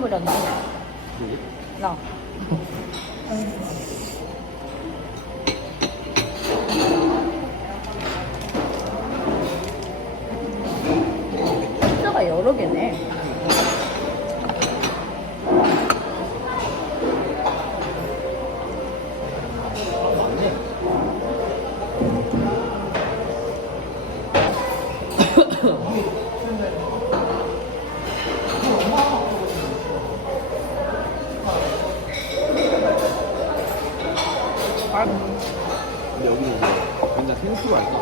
부렸나? 나. 숫자가 여러 개네. 생수로 할까?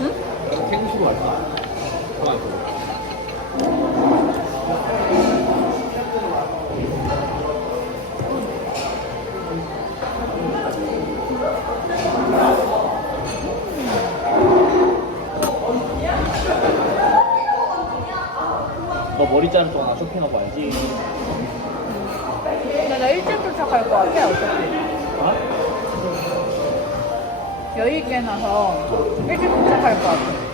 응? 생수로 할까? 너 머리 자를 동안 나 쇼핑하고 와야지. 근데 나 일찍 도착할 것 같아, 어차피. 여유 있게 해놔서 일찍 도착할 것 같아.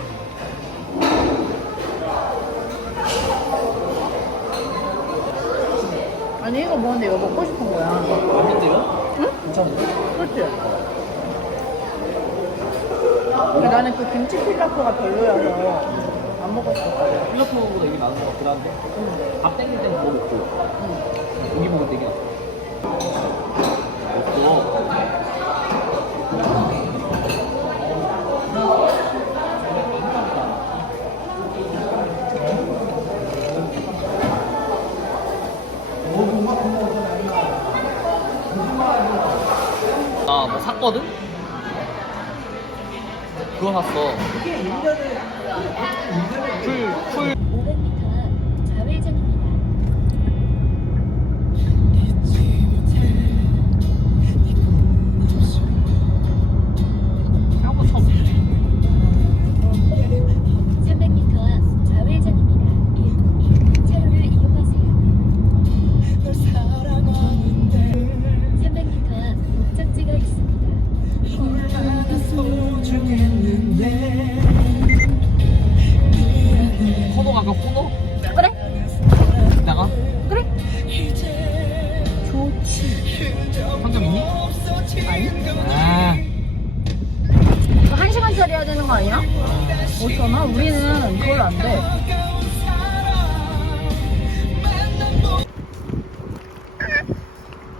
아니, 이거 먹는데 이거 먹고 싶은 거야. 맞는데요? 응? 괜찮은데? 그렇지? 근데 나는 그 김치 필라프가 별로여서 안 먹고 싶었거든. 필라프보다 이게 나은 것 같긴 한데 응. 밥 땡길 때는 그거 먹고 응. 고기 먹을 때 이게 낫 샀어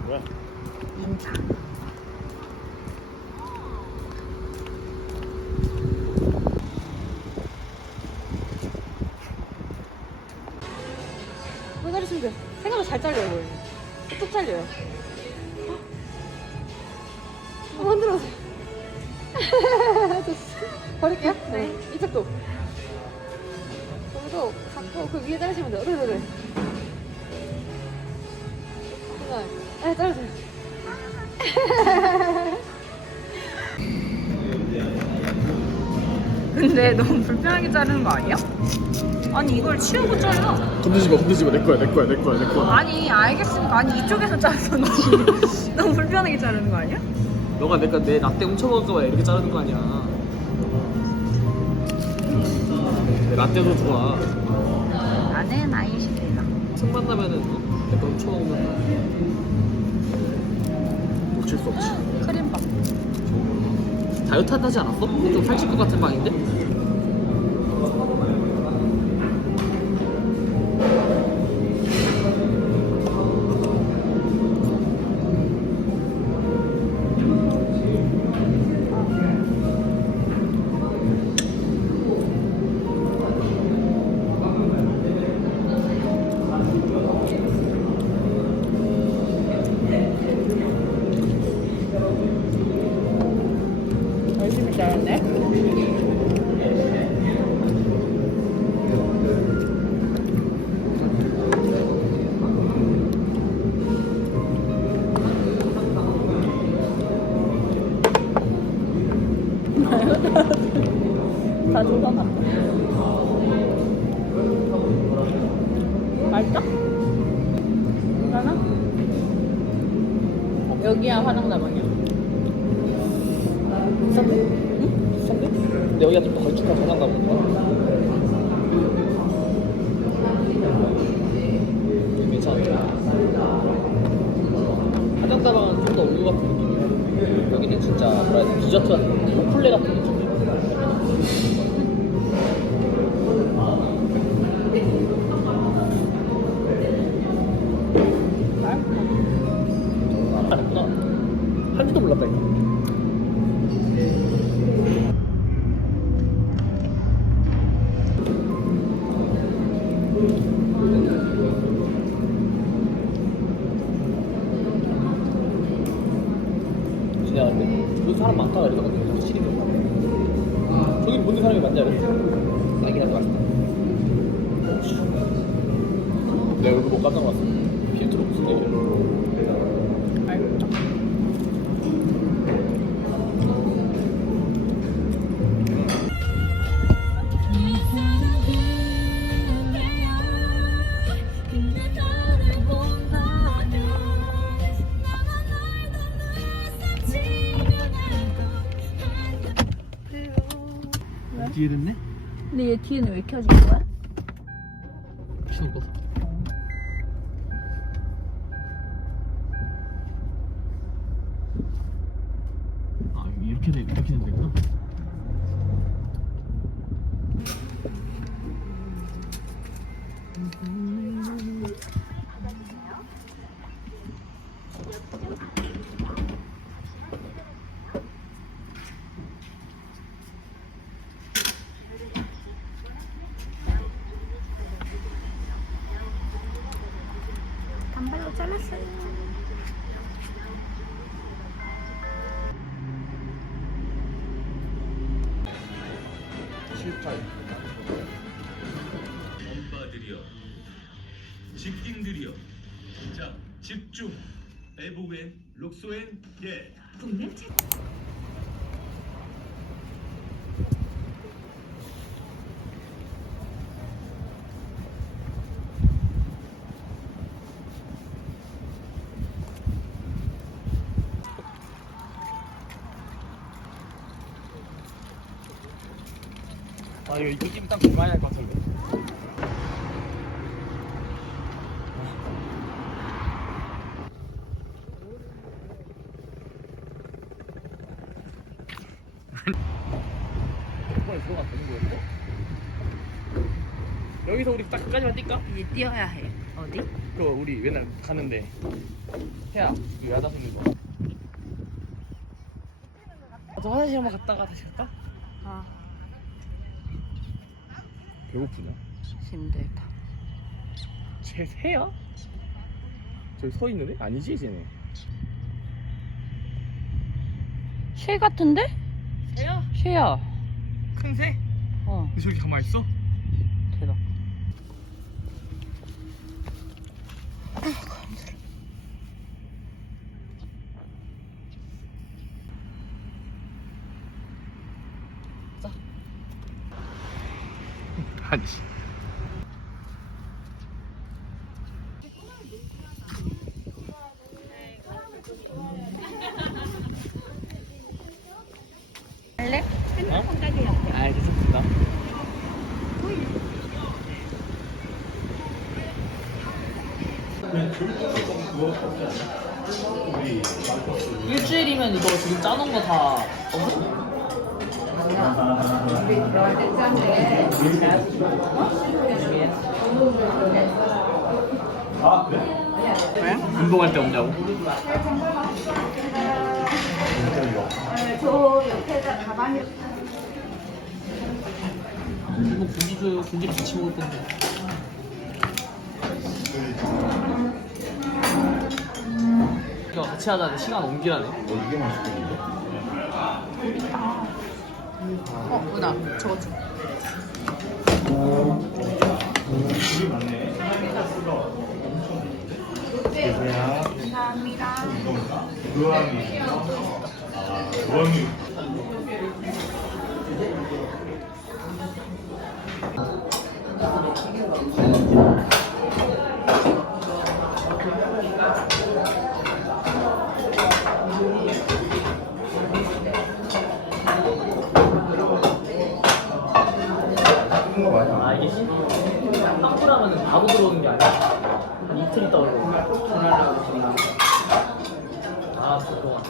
뭐야? 인자. 모자리 친구 생각보다 잘 잘려요 보이네 뚝뚝 잘려요. 한번 흔들어보세요 됐어. 버릴게요? 네. 이쪽도. 여기도 잡고 그 위에 자르시면 돼요. 네네네 네 근데 너무 불편하게 자르는 거 아니야? 아니 이걸 치우고 잘라. 건드지 마, 건드지 마. 내 거야, 내 거야, 내 거야, 내 거야. 아니 알겠으니까 아니 이쪽에서 자르던지 너무 불편하게 자르는 거 아니야? 너가 내가 내 라떼 훔쳐먹을까 봐 이렇게 자르는 거 아니야. 내 라떼도 좋아. 나는 아이시리라 틈 만나면은 어? 내거 훔쳐먹으면 놓칠 수 없지. 크림빵 다이어트 한다지 않았어? 좀 살찔 것 같은 빵인데? 여기야 화장다방이야. 비싼데? 응? 비싼데? 근데 여기가 좀 더 걸쭉한 화장가 보다. 괜찮아. 화장가방은 좀 더 우유 같은 느낌이야. 여기는 진짜 뭐라 해야 돼? 디저트 같은 느낌, 플레 같은 느낌이야. 지나가는데 여기 사람 많다 그래서 근데 확실히 그런가 저기 보는 사람이 많냐 그랬어 한데 맛있다 내가 여기 보고 깜짝 놀랐어. 필터로 무슨 얘기야 뒤에 됐네? 근데 얘 뒤에는 왜 켜진 거야? 시동 꺼서 아 이렇게 돼 이렇게 되구나 발로 잘랐어요. 실패. 엄빠들이여 직딩들이여 자 집중. 에보웬 록소엔 예 아 이거 이거 끼면 딱 그만해야 할 것 같은데 이번에 들어가 되는 거였어? 여기서 우리 딱 끝까지만 뛸까? 이제 뛰어야 해. 어디? 그 우리 맨날 가는데 해야 그 야자수는 거. 저 화장실 한번 갔다가 다시 갈까? 아, 배고프냐? 힘들다. 쟤 새야? 저기 서 있는데? 아니지 쟤네 새 같은데? 새야? 새야. 큰 새? 어, 근데 저기 가만히 있어? 대박. 아니 할래? 어? 알겠습니다 일주일이면 이거 지금 짜놓은 거 다 왜? 운동할 때 온다고? 이거 고기도 고기 같이 먹을 건데. 이거 같이 하자는데 시간 옮기라네. 이게 맛있겠는데? 어, 이거 나 저거 줘. 감사합니다. 감사합니다. 이게 신 빵꾸라면은 바로 들어오는 게 아니야. 한 이틀 있다 올라오고 아 그동안